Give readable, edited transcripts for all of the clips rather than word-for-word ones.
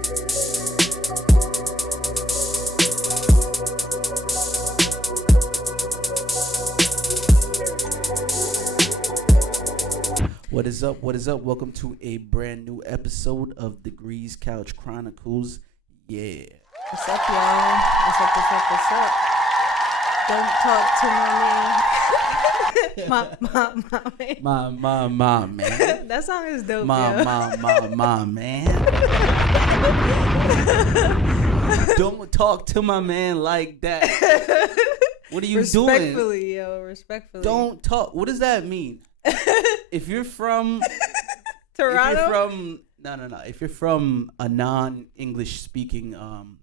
What is up? What is up? Welcome to a brand new episode of Degrees Couch Chronicles. Yeah. What's up, y'all? What's up? What's up? What's up? Don't talk to my man. My man. That song is dope. My man. Don't talk to my man like that. What are you doing? Respectfully, yo. Respectfully. Don't talk. What does that mean? If you're from Toronto, If you're from a non-English speaking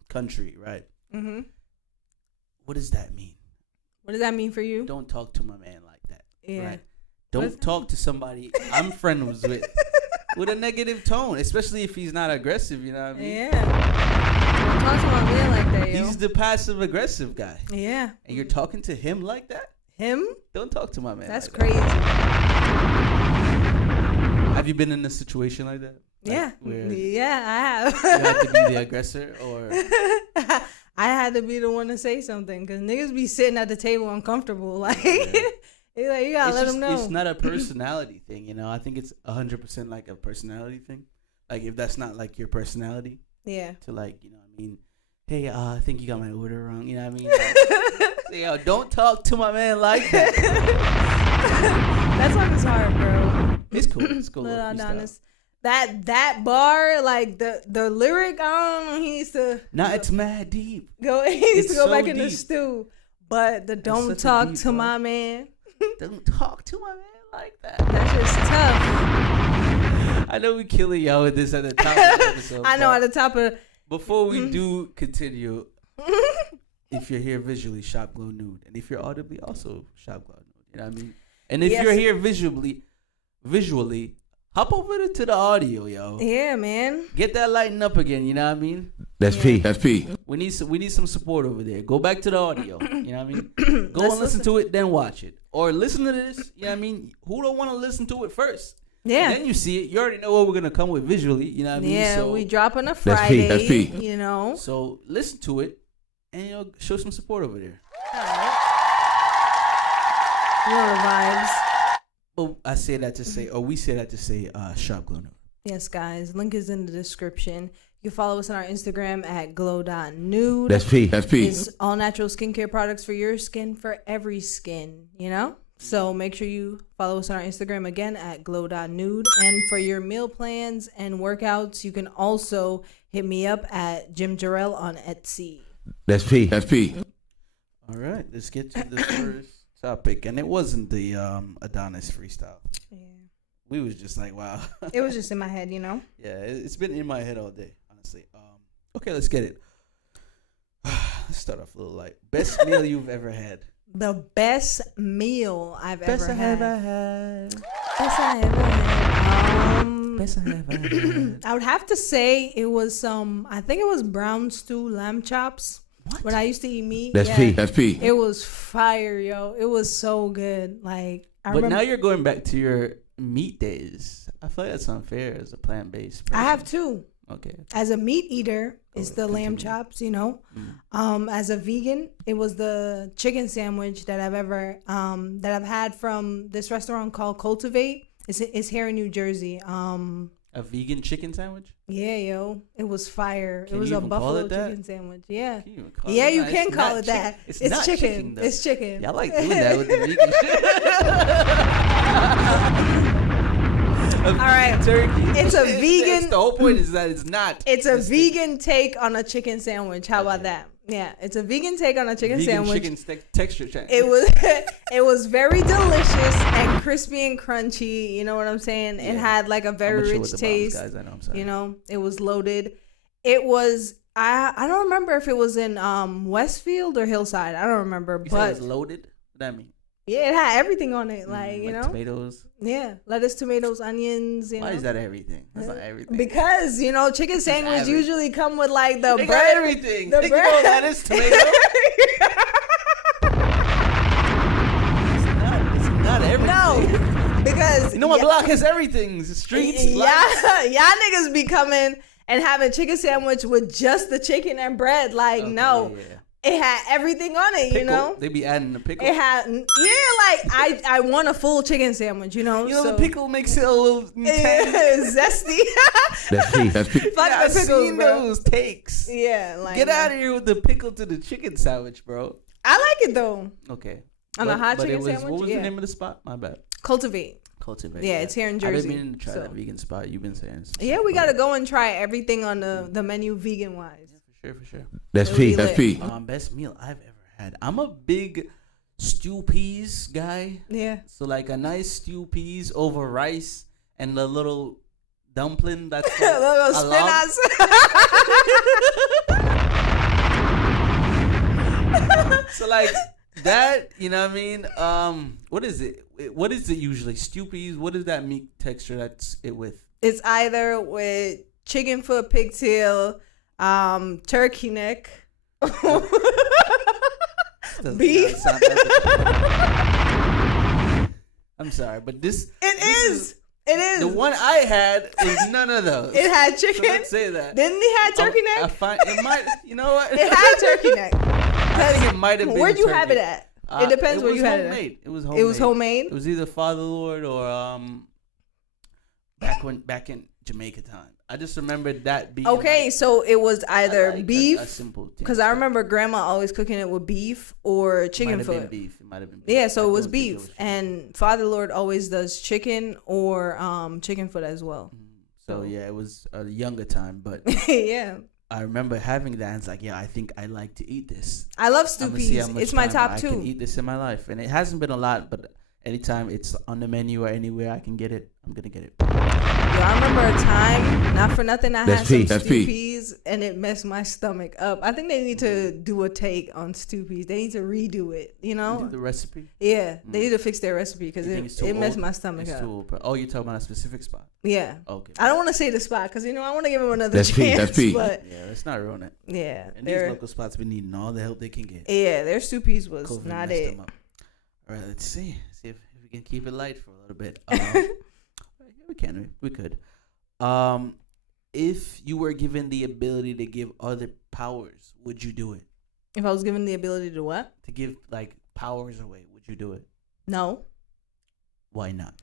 country, right? Mm-hmm. What does that mean? What does that mean for you? Don't talk to my man like that. Yeah. Right? Don't talk to somebody I'm friends with a negative tone, especially if he's not aggressive. You know what I mean? Yeah. Don't talk to my man like that, yo. He's the passive aggressive guy. Yeah. And you're talking to him like that? Him? Don't talk to my man. That's like crazy. That. Have you been in a situation like that? Yeah. Where Yeah, I have. you had to be the aggressor, or I had to be the one to say something because niggas be sitting at the table uncomfortable. Like, you gotta let them know. It's not a personality thing, you know. I think it's 100% like a personality thing. Like if that's not like your personality, yeah. To like, you know what I mean? Hey, I think you got my order wrong. You know what I mean? Like, yo, don't talk to my man like that. That song is hard, bro. It's cool. It's cool. Honest. That bar, like the lyric, I don't know. He needs to. Nah, it's mad deep. He needs to go so back in the deep. stew. But the don't talk to my man. Don't talk to my man like that. That's just tough. I know we killing y'all with this at the top of the episode. I know at the top of. Before we do continue, if you're here visually, Shop Glow Nude, and if you're audibly, also Shop Glow Nude. You know what I mean? And if you're here visually, hop over to the audio, yo. Yeah, man. Get that lighting up again. You know what I mean? That's P. That's P. We need some support over there. Go back to the audio. You know what I mean? Go and listen to it, then watch it, or listen to this. You know what I mean? Who don't want to listen to it first? Yeah. And then you see it. You already know what we're gonna come with visually. You know what I mean? Yeah, so, we drop on a Friday. That's P. You know. So listen to it, and show some support over there. All right. You know the vibes. Oh, I say that to say, or we say that to say, Shop Glow Nude. Yes, guys. Link is in the description. You can follow us on our Instagram at glow.nude. That's P. That's P. It's all natural skincare products for your skin, for every skin, you know? So make sure you follow us on our Instagram again at glow.nude. And for your meal plans and workouts, you can also hit me up at Jim Jarrell on Etsy. That's P. That's P. All right, let's get to the first topic. And it wasn't the Adonis freestyle. Yeah. We was just like, wow. It was just in my head, you know? Yeah, it's been in my head all day, honestly. Okay, let's get it. Let's start off a little light. Best meal you've ever had? The best meal I've ever had. Best I ever had. Best I ever had. I would have to say it was I think it was brown stew lamb chops. What? When I used to eat meat. That's P. That's P. It was fire, yo. It was so good. Like I But remember, now you're going back to your meat days. I feel like that's unfair as a plant-based person. I have two. Okay. As a meat eater, it's the continue. lamb chops, you know. Mm. As a vegan, it was the chicken sandwich that I've had from this restaurant called Cultivate. It's here in New Jersey. A vegan chicken sandwich? Yeah, yo, it was fire. Can it was you a even call buffalo it that? chicken sandwich. Yeah, Can you even call yeah, it you that? can It's call not it that. It's It's not chicken. though. It's chicken. Y'all like doing that with the vegan shit. All right, Turkey. it's a vegan. The whole point is that it's not. It's a vegan take on a chicken sandwich. How about that? Yeah, it's a vegan take on a chicken sandwich. Chicken texture change. It was very delicious and crispy and crunchy. You know what I'm saying? Yeah. It had like a very chill rich with the taste. bombs, guys. I know. I'm sorry. You know, it was loaded. It was. I don't remember if it was in Westfield or Hillside. I don't remember. You but said it was loaded. What that mean? Yeah, it had everything on it. Like you know, tomatoes. Yeah, lettuce, tomatoes, onions. Why is that everything? That's not everything. Because you know, chicken sandwich average. usually come with like the They got bread. everything. The They bread. can go lettuce, tomato. It's not everything. No, because You know my block has everything. Streets. y'all niggas be coming and having chicken sandwich with just the chicken and bread. Like, Okay, no. yeah. It had everything on it, Pickle? you know? They be adding the pickle. It had, like, I want a full chicken sandwich, you know? You know, so, the pickle makes it a little zesty. That's P. That's P. Fuck Yeah, the I've pickles, seen bro. those takes. Yeah, like. Get out of here with the pickle to the chicken sandwich, bro. I like it, though. Okay. On a hot chicken it was, sandwich? What was Yeah. the name of the spot? My bad. Cultivate. Cultivate. Yeah, it's here in Jersey. I've been meaning to try so. that vegan spot. You've been saying. Yeah, we got to go and try everything on the menu vegan-wise. Yeah, for sure. That's It'll be P. That's lit. P. Best meal I've ever had. I'm a big stew peas guy. Yeah. So like a nice stew peas over rice and the little dumpling that's Little a log. spinas. So like that, you know what I mean? What is it? What is it usually? Stew peas. What is that meat texture that's it with? It's either with chicken foot, pigtail, turkey neck. Doesn't Beef? sound that- I'm sorry, but this It is. the one I had is none of those. It had So chicken. let's say that. Didn't it have turkey I neck? find it might. You know what? It had turkey neck. I think it might have been. Where'd you have it turkey. at? It depends where you had it at. homemade. It was homemade. It was homemade. It was either Father Lord or back in Jamaica time. I just remembered that being Okay, like, so it was either I like a beef, simple thing. because I remember grandma always cooking it with beef or chicken It might have foot. been beef. It might have been beef. Yeah, so I it was don't think beef, chicken. and Father Lord always does chicken or chicken foot as well. So yeah, it was a younger time, but Yeah, I remember having that. And it's like, yeah, I think I like to eat this. I love stew I'ma see how peas. much It's my time top I can two. eat this in my life, and it hasn't been a lot, but anytime it's on the menu or anywhere I can get it, I'm gonna get it. Yo, I remember a time, not for nothing, I That's had some P, that's stew P. peas and it messed my stomach up. I think they need to do a take on stew peas. They need to redo it, you Do know? the recipe. Yeah, they need to fix their recipe because You think it's too it messed old? my stomach It's up. too old. Oh, you're talking about a specific spot. Yeah. Okay. I don't want to say the spot because, you know, I want to give them another That's P, chance. that's P. But Yeah, let's not ruin it. yeah, And these their, local spots been needing all the help they can get. their stew peas was COVID not messed it. them up. All right, let's see. See if we can keep it light for a little bit. We can. We could. If you were given the ability to give other powers, would you do it? If I was given the ability to what? To give like powers away, would you do it? No. Why not?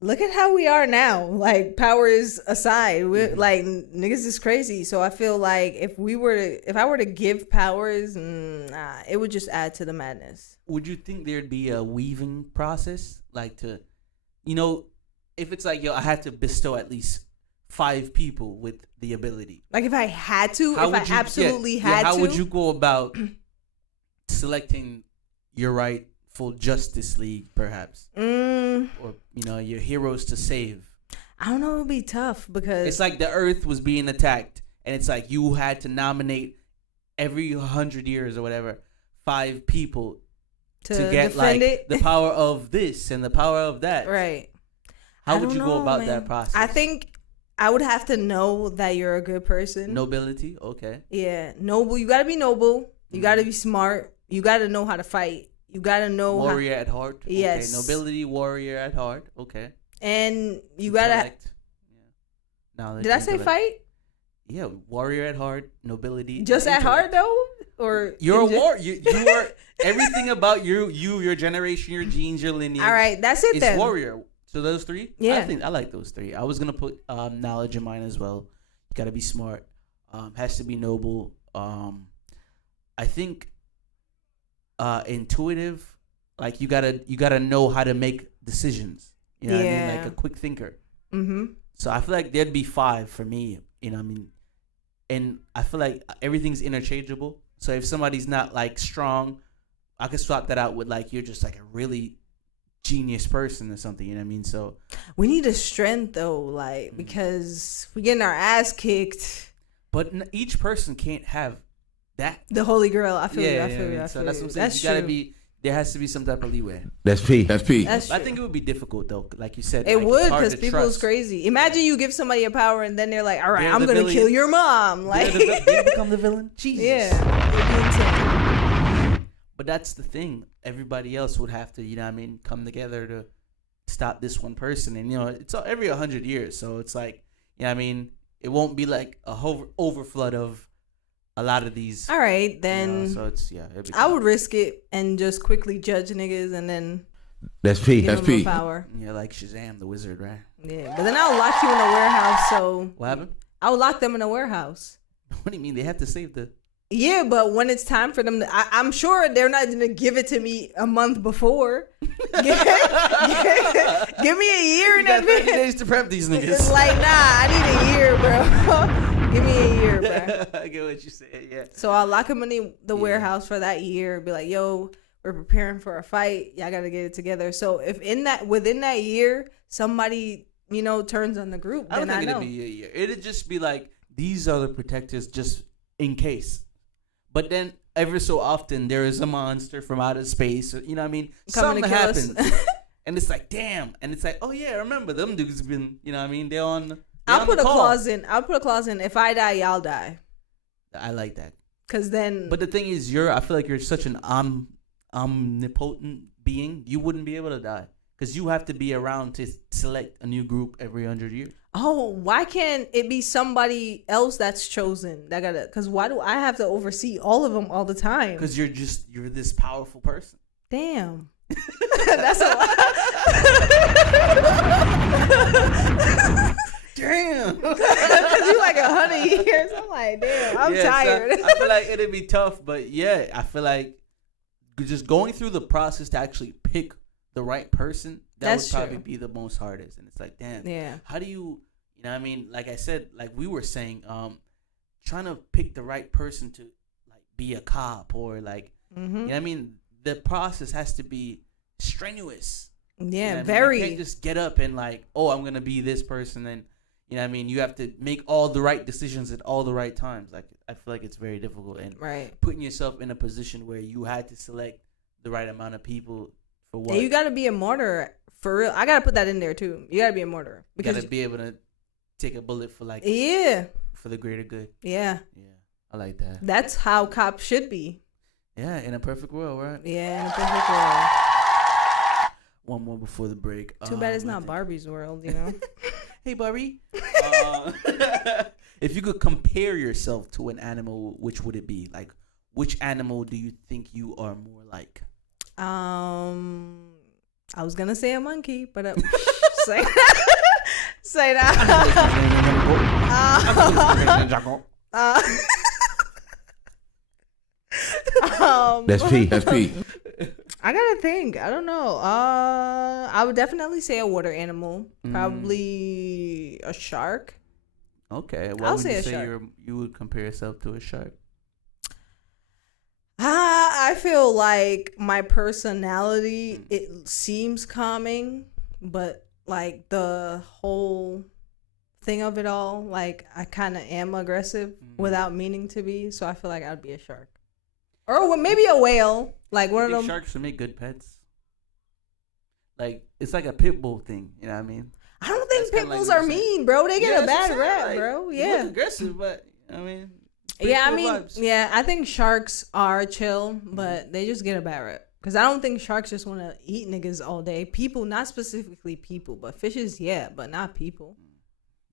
Look at how we are now. Like, powers aside, we're like, niggas is crazy. So I feel like if I were to give powers, it would just add to the madness. Would you think there'd be a weaving process, like to, you know, if it's like, yo, I had to bestow at least 5 people with the ability. Like, if I had to, How if I would you- absolutely yeah, had how to. would you go about selecting your rightful Justice League, perhaps, or you know, your heroes to save? I don't know. It would be tough because It's like the Earth was being attacked, and it's like you had to nominate every 100 years or whatever 5 people to get defend like it. the power of this and the power of that. Right. How I would you don't go know, about man. that process? I think I would have to know that you're a good person. nobility. Okay. Yeah, noble. You gotta be noble. You gotta be smart. You gotta know how to fight. You gotta know Warrior at heart. Yes. Okay. Nobility, warrior at heart. Okay. and you gotta. Intellect. Yeah. Knowledge, Did I say intellect. fight? Yeah, warrior at heart, nobility. Just and at heart intellect. though, or You're a in gen- war. You are everything about your generation, your genes, your lineage. All right, that's it It's then. warrior. So those 3. Yeah. I like those 3. I was gonna put knowledge in mine as well. You gotta be smart. Has to be noble. I think intuitive. Like you gotta know how to make decisions. You know what I mean? Like Yeah. a quick thinker. Mm-hmm. So I feel like there'd be 5 for me. You know what I mean? And I feel like everything's interchangeable. So if somebody's not like strong, I could swap that out with like you're just like a really genius person or something. You know what I mean? So We need a strength though, like because we getting our ass kicked. but each person can't have that. The Holy Grail. I feel you. I feel you. yeah. I So feel that's you. what I'm saying. That's You gotta true. be. There has to be some type of leeway. That's P. That's P. That's I true. think it would be difficult though, like you said. It like, it's would hard because to people is trust. crazy. Imagine you give somebody a power and then they're like, "All right, They're I'm the gonna villain. kill your mom." Like, They become the villain. Jesus. yeah, it'd be insane. But that's the thing. Everybody else would have to, you know what I mean, come together to stop this one person. And, you know, it's every 100 years. So it's like, you know what I mean, it won't be like a overflood of a lot of these. All right, then. So it's I would risk it and just quickly judge niggas and then. That's P. Give That's them P. power. Yeah, like Shazam the wizard, right? Yeah, but then I'll lock you in a warehouse. So what happened? I would lock them in a warehouse. What do you mean they have to save the? Yeah, but when it's time for them to, I'm sure they're not gonna give it to me a month before. Give me a year in You got 30 advance. days to prep these niggas. It's like, nah, I need a year, bro. Give me a year, bro. I get what you said. Yeah. So I'll lock them in the warehouse for that year. Be like, yo, we're preparing for a fight. Y'all gotta get it together. So if within that year somebody turns on the group, I don't then think I know. it'd be a year. It'd just be like these are the protectors just in case. But then every so often there is a monster from outer space. You know what I mean? Coming Something to kill us. happens. And it's like, damn. And it's like, oh yeah, remember them dudes been, you know what I mean? I'll put a clause in. If I die, y'all die. I like that. Cause then. But the thing is, I feel like you're such an omnipotent being. You wouldn't be able to die. Because you have to be around to select a new group every 100 years. Oh, why can't it be somebody else that's chosen? Because why do I have to oversee all of them all the time? Because you're this powerful person. Damn. That's a lot. Damn. Because you like 100 years. I'm like, damn, I'm tired. So I feel like it'd be tough. But yeah, I feel like just going through the process to actually pick the right person, That's would probably true. be the most hardest. And it's like, damn, Yeah. how do you know what I mean? Like I said, like we were saying, trying to pick the right person to like be a cop or like, you know what I mean? The process has to be strenuous. Yeah, You know what I mean? very. You can't just get up and like, oh, I'm going to be this person. And, you know what I mean? You have to make all the right decisions at all the right times. Like, I feel like it's very difficult. And Right. putting yourself in a position where you had to select the right amount of people for what? And you got to be a martyr for real. I got to put that in there too. You got to be a martyr. You got to be able to take a bullet for like, Yeah. for the greater good. Yeah. Yeah. I like that. That's how cops should be. Yeah. In a perfect world, right? Yeah, in a perfect world. One more before the break. Too bad it's not Barbie's world, you know? Hey, Barbie. If you could compare yourself to an animal, which would it be? Like, which animal do you think you are more like? I was going to say a monkey, but say that. That's P. That's P. I gotta think. I don't know. I would definitely say a water animal. Probably a shark. Okay. I'll Would say you a say shark. you would compare yourself to a shark? I feel like my personality, it seems calming, but like the whole thing of it all, like I kind of am aggressive without meaning to be. So I feel like I'd be a shark. Or maybe a whale. Like one of them. Sharks would make good pets. Like, it's like a pit bull thing. You know what I mean? I don't think That's kinda pit like bulls what are I'm saying. mean, bro. They get a that's bad what I'm saying, rap, like, bro. you Yeah. look aggressive, but I mean. Yeah, I cool mean, vibes. yeah, I think sharks are chill, but they just get a bad rap. Because I don't think sharks just want to eat niggas all day. People, not specifically people, but fishes, yeah, but not people.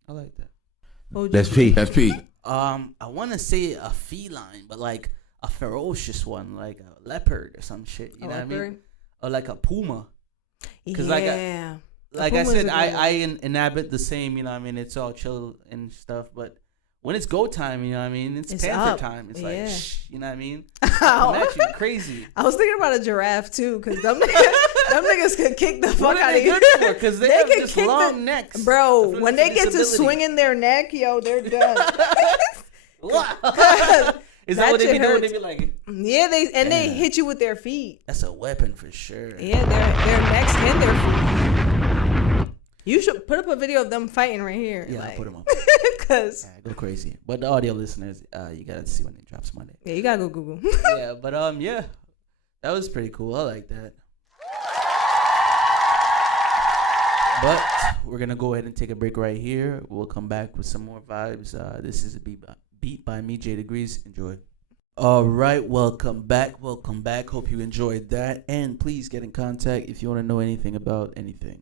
I like that. That's P. That's P. I want to say a feline, but like a ferocious one, like a leopard or some shit. You know what I mean? Or like a puma. Cause Yeah. Like I puma's said, a good I inhabit the same. You know what I mean? It's all chill and stuff, but when it's go time, you know what I mean? It's panther up. time. It's Yeah. like, shh, you know what I mean? Come at you, crazy. I was thinking about a giraffe too, because them niggas could kick the fuck What out are of they you. good for? Because they have could just kick long necks. Bro, That's when a they get to disability. swinging their neck, yo, they're done. Is That that what they shit be doing? They hurts. be like, Yeah, they Damn. hit you with their feet. that's a weapon for sure. Yeah, their necks and their feet. You should put up a video of them fighting right here. Yeah, like, I'll put them up. Cause Yeah, go crazy. But the audio listeners, you gotta see when it drops Monday. yeah, you gotta go Google. Yeah, but yeah, that was pretty cool. I like that. But we're gonna go ahead and take a break right here. We'll come back with some more vibes. This is a beat by me, J Degrees. Enjoy. All right, welcome back. Welcome back. Hope you enjoyed that. And please get in contact if you want to know anything about anything.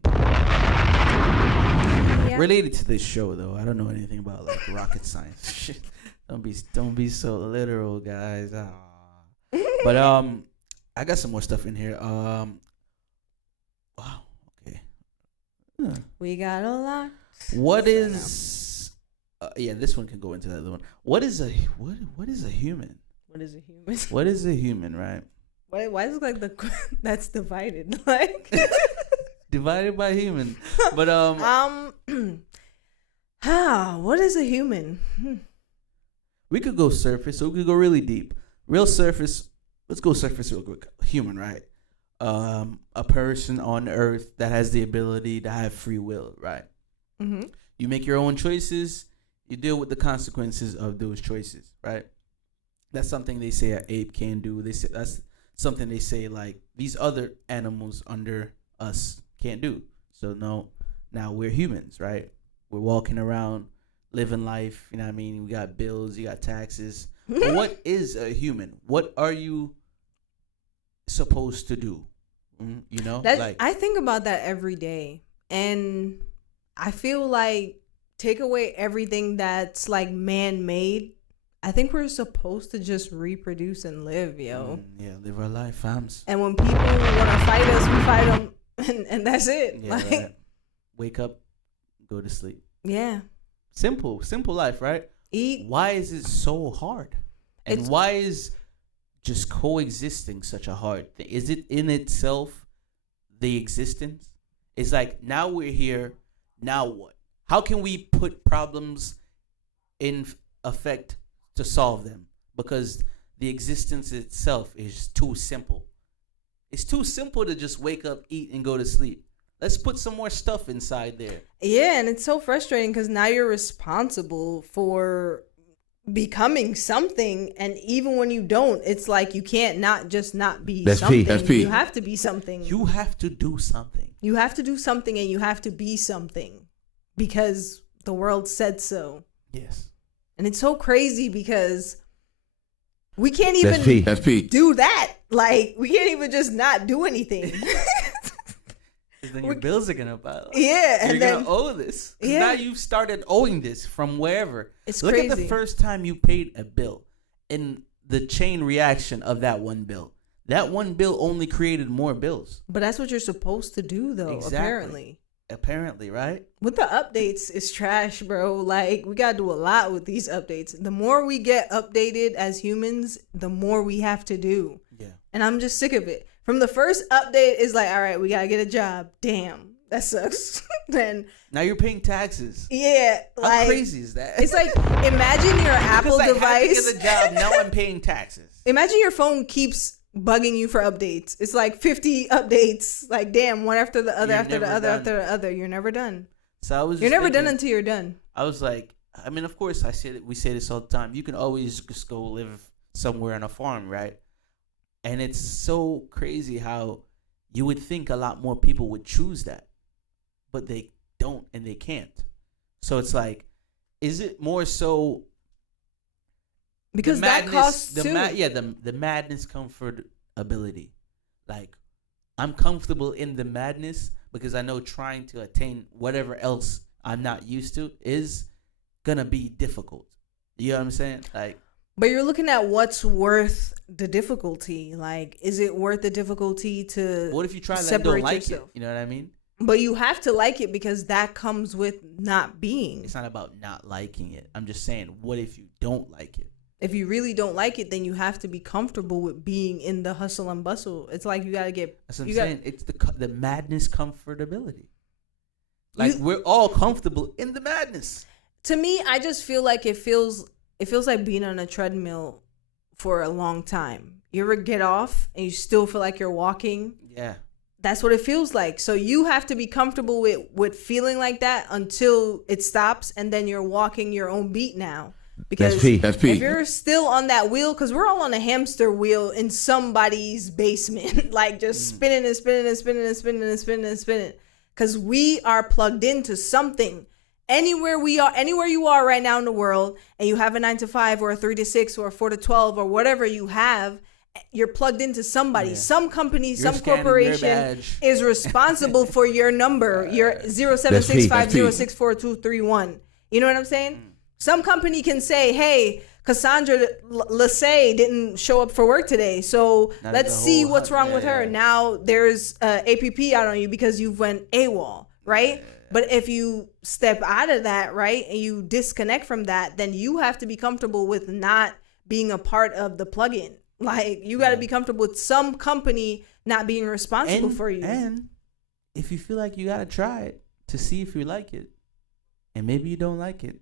Yeah. Related to this show though, I don't know anything about like rocket science. Shit. Don't be so literal, guys. But I got some more stuff in here. Wow. Okay. We got a lot. What is? Yeah, this one can go into the other one. What is a human? What is a human? What is a human? Right. Why is it like that's divided? Like divided by human. But what is a human? We could go surface, or we could go really deep. Real surface. Let's go surface real quick. Human, right? A person on Earth that has the ability to have free will, right? Mm-hmm. You make your own choices. You deal with the consequences of those choices, right? That's something they say an ape can do. They say that's something they say like these other animals under us can't do. So now we're humans, right? We're walking around, living life. You know what I mean? We got bills. You got taxes. What is a human? What are you supposed to do? You know, I think about that every day, and I feel like take away everything that's like man-made. I think we're supposed to just reproduce and live, yo. Yeah, live our life, fams. And when people want to fight us, we fight them, and that's it. Yeah, like, right. Wake up, go to sleep. Yeah. Simple life, right? Eat. Why is it so hard? And why is just coexisting such a hard thing? Is it in itself the existence? It's like, now we're here, now what? How can we put problems in effect to solve them? Because the existence itself is too simple. It's too simple to just wake up, eat, and go to sleep. Let's put some more stuff inside there. Yeah, and it's so frustrating because now you're responsible for becoming something, and even when you don't, it's like you can't not be something. That's P. You have to be something. You have to do something. You have to do something, and you have to be something because the world said so. Yes. And it's so crazy because we can't even That's P. do that. Like, we can't even just not do anything. Then your bills are gonna pile up. Yeah, and you're then gonna owe this. Yeah. Now you've started owing this from wherever. It's Look crazy. at the first time you paid a bill, and the chain reaction of that one bill. That one bill only created more bills. But that's what you're supposed to do, though. Exactly. Apparently. Apparently, right? With the updates, it's trash, bro. Like, we gotta do a lot with these updates. The more we get updated as humans, the more we have to do. Yeah. And I'm just sick of it. From the first update, it's like, all right, we gotta get a job. Damn, that sucks. Then now you're paying taxes. Yeah, like, how crazy is that? It's like, imagine your Apple device. Had to get a job. Now I'm paying taxes. Imagine your phone keeps bugging you for updates. It's like 50 updates. Like, damn, one after the other, after the other, after the other. You're never done. So you're never done until you're done. I was like, I mean, of course, we say this all the time. You can always just go live somewhere on a farm, right? And it's so crazy how you would think a lot more people would choose that, but they don't and they can't. So it's like, is it more so because that costs too? The madness comfortability. Like, I'm comfortable in the madness because I know trying to attain whatever else I'm not used to is gonna be difficult. You know what I'm saying? Like, but you're looking at what's worth the difficulty. Like, is it worth the difficulty to what if you try that and don't like yourself? It? You know what I mean? But you have to like it because that comes with not being. It's not about not liking it. I'm just saying, what if you don't like it? If you really don't like it, then you have to be comfortable with being in the hustle and bustle. It's like you got to get... That's what I'm saying. It's the madness comfortability. Like, we're all comfortable in the madness. To me, I just feel like it feels like being on a treadmill for a long time. You ever get off and you still feel like you're walking? Yeah. That's what it feels like. So you have to be comfortable with feeling like that until it stops, and then you're walking your own beat now. Because that's P. If you're still on that wheel, because we're all on a hamster wheel in somebody's basement, like just spinning and spinning and spinning and spinning and spinning and spinning, because we are plugged into something. Anywhere you are right now in the world, and you have a 9 to 5 or a 3 to 6 or a 4 to 12 or whatever you have, you're plugged into somebody. Yeah. Some company, You're some scanning corporation is responsible for your number, your 0765064231. You know what I'm saying? Some company can say, hey, Cassandra Lassay didn't show up for work today, so let's see what's wrong with her. Now there's APP out on you because you went AWOL, right? Yeah. But if you step out of that, right, and you disconnect from that, then you have to be comfortable with not being a part of the plugin. Like, you got to be comfortable with some company not being responsible for you. And if you feel like you got to try it to see if you like it, and maybe you don't like it,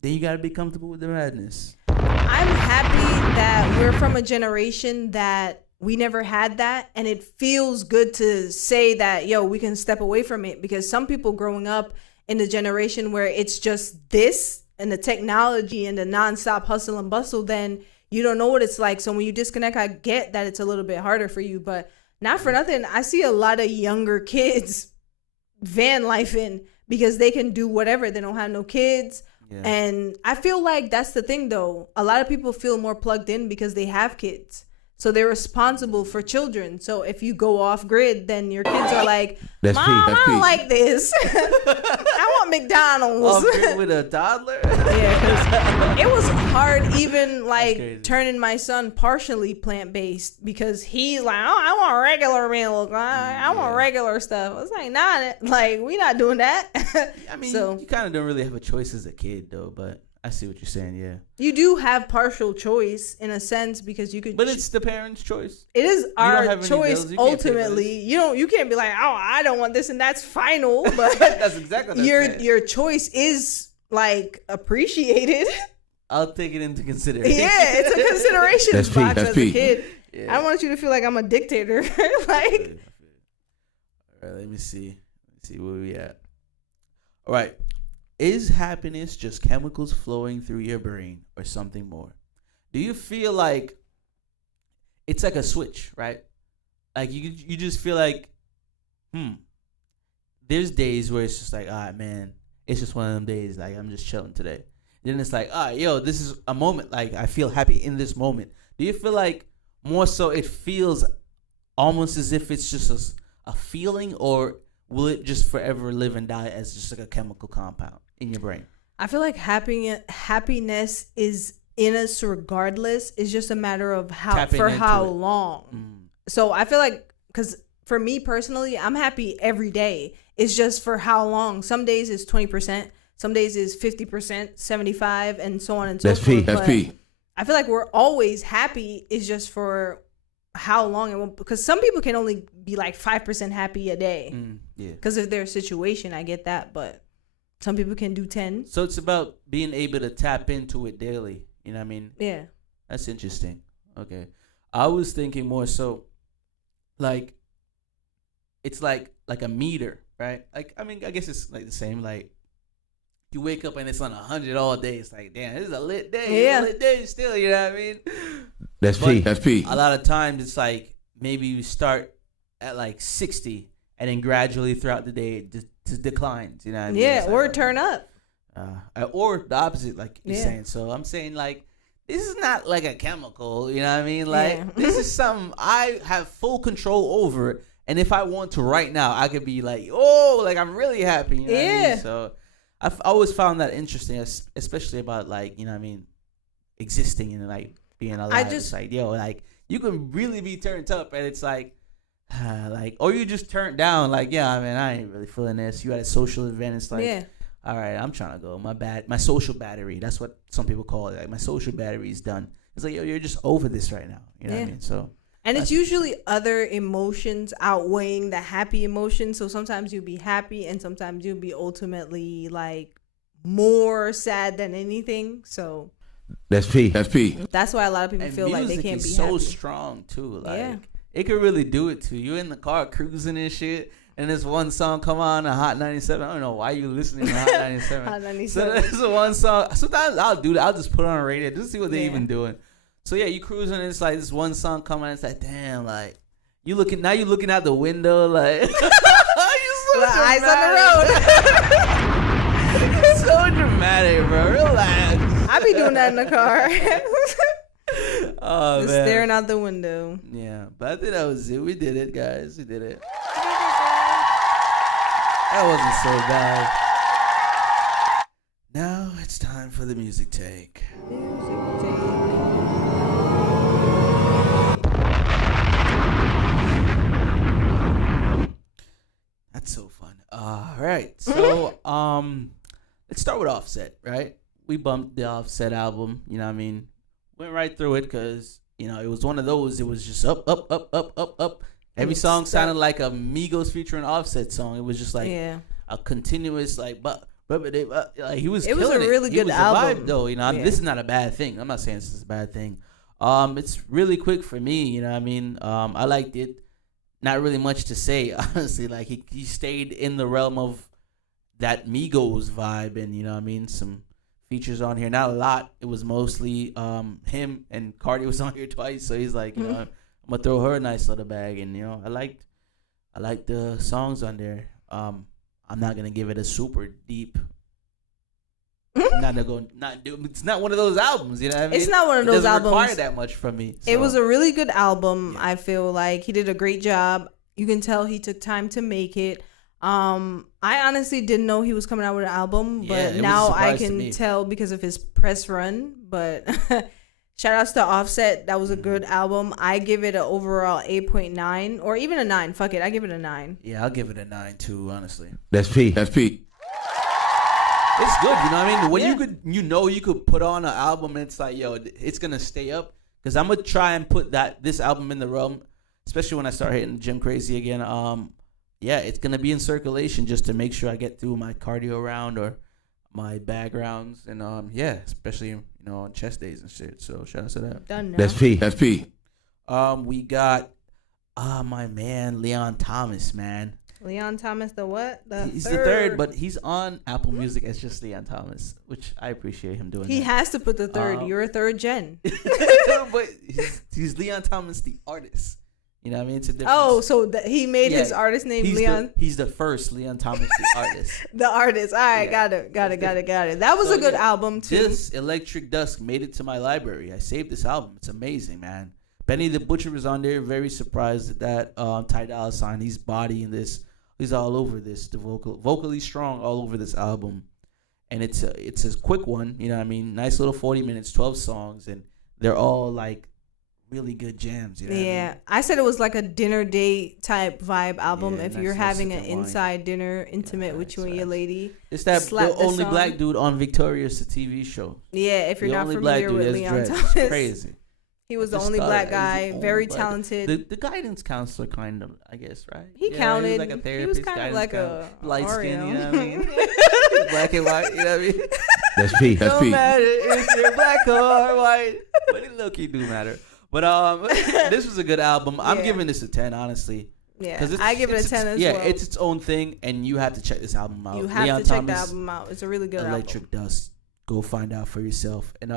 then you got to be comfortable with the madness. I'm happy that we're from a generation that we never had that, and it feels good to say that, yo, we can step away from it, because some people growing up in the generation where it's just this and the technology and the nonstop hustle and bustle, then you don't know what it's like. So when you disconnect, I get that it's a little bit harder for you, but not for nothing, I see a lot of younger kids van lifing because they can do whatever. They don't have no kids. Yeah. And I feel like that's the thing, though. A lot of people feel more plugged in because they have kids. So they're responsible for children. So if you go off grid, then your kids are like, Mom, I don't like this. I want McDonald's. Off grid with a toddler? Yeah, because it was hard even like turning my son partially plant-based, because he's like, oh, I want regular milk. I want regular stuff. I was like, nah, like, we not doing that. I mean, so, you kind of don't really have a choice as a kid, though, but I see what you're saying, yeah. You do have partial choice in a sense, because you could. But it's the parents' choice. It is our choice ultimately. You can't be like, oh, I don't want this, and that's final. But that's exactly what your choice is like appreciated. I'll take it into consideration. Yeah, it's a consideration box as a kid. Yeah. I don't want you to feel like I'm a dictator. Like, all right, let me see where we at. All right. Is happiness just chemicals flowing through your brain or something more? Do you feel like it's like a switch, right? Like you just feel like, there's days where it's just like, all right, man, it's just one of them days. Like, I'm just chilling today. Then it's like, all right, yo, this is a moment. Like, I feel happy in this moment. Do you feel like more so it feels almost as if it's just a feeling, or will it just forever live and die as just like a chemical compound in your brain? I feel like happiness is in us regardless. It's just a matter of how long. So I feel like, because for me personally, I'm happy every day. It's just for how long. Some days it's 20%. Some days it's 50%, 75%, and so on and so forth. That's P. I feel like we're always happy. It's just for how long, because some people can only be like 5% happy a day because of their situation. I get that, but some people can do 10. So it's about being able to tap into it daily. You know what I mean? Yeah. That's interesting. Okay. I was thinking more so like it's like a meter, right? Like, I mean, I guess it's like the same. Like, you wake up and it's on 100 all day. It's like, damn, this is a lit day. Yeah. It's a lit day still, you know what I mean? That's P. That's P. A lot of times it's like maybe you start at like 60 and then gradually throughout the day it just declines, you know what I mean? Yeah, like, or turn up. Or the opposite, like you're saying. So I'm saying, like, this is not like a chemical, you know what I mean? Like, this is something I have full control over. And if I want to right now, I could be like, oh, like, I'm really happy, you know what I mean? So I've always found that interesting, especially about, like, you know what I mean, existing and, like, being alive. It's like, yo, like, you can really be turned up, and it's like, or you just turned down, like, yeah, I mean, I ain't really feeling this. You at a social event, it's like, all right, I'm trying to go. My social battery, that's what some people call it. Like, my social battery is done. It's like, yo, you're just over this right now. You know what I mean? So. And it's usually other emotions outweighing the happy emotion. So sometimes you'll be happy, and sometimes you'll be ultimately, like, more sad than anything. So. That's P. That's P. That's why a lot of people feel like they can't be happy. Music is so strong too. Like, it could really do it to you. You're in the car cruising and shit, and this one song come on, a Hot 97. I don't know why you listening to Hot 97. Hot 97. So there's one song. Sometimes I'll do that. I'll just put it on the radio just to see what they're even doing. So yeah, you cruising, and it's like this one song coming, and it's like, damn, like you're looking out the window, like you're so eyes on the road. So dramatic, bro. Relax. I be doing that in the car. Oh, Just man. staring out the window. Yeah, but I think that was it. We did it, guys. We did it. That wasn't so bad. Now it's time for the music take. That's so fun. All right. So, let's start with Offset, right? We bumped the Offset album, you know what I mean? Went right through it because, it was one of those, it was just up, up, up, up, up, up. Every song sounded like a Migos featuring Offset song. It was just like a continuous, like, like he was killing it. It was a really good album. Vibe, though, this is not a bad thing. I'm not saying this is a bad thing. It's really quick for me, you know what I mean? I liked it. Not really much to say, honestly. Like, he stayed in the realm of that Migos vibe and, you know what I mean, some features on here. Not a lot. It was mostly him, and Cardi was on here twice, so he's like, I'm gonna throw her a nice little bag, and I liked the songs on there. I'm not gonna give it a super deep. It's not one of those albums, you know what I mean? It's not one of those albums. It doesn't require that much from me. So. It was a really good album. I feel like he did a great job. You can tell he took time to make it. I honestly didn't know he was coming out with an album, but now I can tell because of his press run. But shout outs to Offset. That was a good album. I give it an overall 8.9 or even a 9. Fuck it. I give it a 9. Yeah, I'll give it a 9 too, honestly. That's P. That's P. It's good, you know what I mean? When you could put on an album and it's like, yo, it's gonna stay up. Because I'm gonna try and put this album in the realm, especially when I start hitting the gym crazy again. It's gonna be in circulation just to make sure I get through my cardio round or my bag rounds, and especially on chest days and shit. So shout out to that. Done now. That's P. That's P. We got my man Leon Thomas, man. Leon Thomas, the what? He's the third, but he's on Apple Music as just Leon Thomas, which I appreciate him doing. He has to put the third. You're a third gen. But he's Leon Thomas, the artist. You know what I mean? It's a difference. Oh, so he made his artist name Leon. He's the first Leon Thomas, the artist. The artist. All right, got it. That was a good album too. This Electric Dusk made it to my library. I saved this album. It's amazing, man. Benny the Butcher was on there. Very surprised at that. Ty Dolla $ign. He's bodying this. He's all over this. The vocally strong all over this album, and it's a quick one. You know what I mean? Nice little 40 minutes, 12 songs, and they're all like really good jams. You know what I mean? I said it was like a dinner date type vibe album. If nice you're having an wine. Inside dinner, intimate with you and your lady. It's the only black dude on Victorious, the TV show. Yeah, if you're not familiar with Leon Thomas. It's crazy. He was the only black guy, very talented. The guidance counselor, kind of, I guess, right? He counted. He was like a therapist. He was kind of like a light skin, you know what I mean? Black and white, you know what I mean? That's P. That's Don't P. matter if you're black or white, but it low-key do matter. But this was a good album. I'm giving this a 10, honestly. Yeah, I give it a 10 as well. Yeah, it's its own thing, and you have to check this album out. You have Leon to check Thomas, the album out. It's a really good Electric Dust. Go find out for yourself. And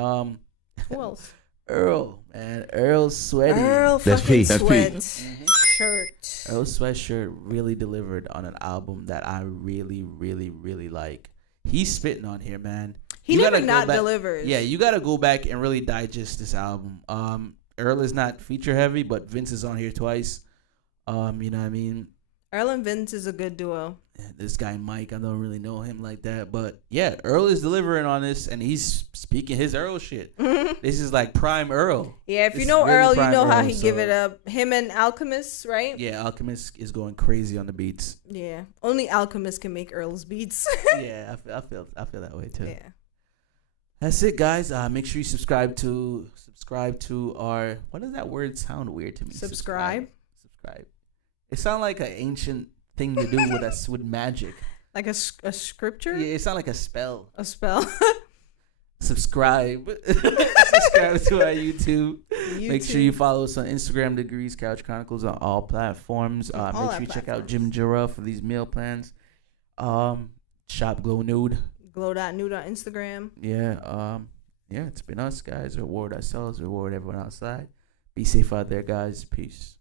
who else? Earl, man. Earl Sweaty. Earl That's P. fucking That's Sweatshirt. Earl Sweatshirt really delivered on an album that I really, really, really like. He's spitting on here, man. He never not delivers. Yeah, you got to go back and really digest this album. Earl is not feature heavy, but Vince is on here twice. You know what I mean? Earl and Vince is a good duo. This guy Mike, I don't really know him like that, but yeah, Earl is delivering on this, and he's speaking his Earl shit. This is like prime Earl. Yeah, if you know really Earl, you know how he give it up. Him and Alchemist, right? Yeah, Alchemist is going crazy on the beats. Yeah, only Alchemist can make Earl's beats. Yeah, I feel that way too. Yeah. That's it, guys. Make sure you subscribe to our. What does that word sound weird to me? Subscribe. It sounds like an ancient thing to do with us with magic. Like a scripture? Yeah, it sounds like a spell. A spell. Subscribe. Subscribe to our YouTube. Make sure you follow us on Instagram, Degrees Couch Chronicles, on all platforms. Make sure you check out Jim Jura for these meal plans. Shop Glow Nude. Glow.nude on Instagram. Yeah. It's been us, guys. Reward ourselves. Reward everyone outside. Be safe out there, guys. Peace.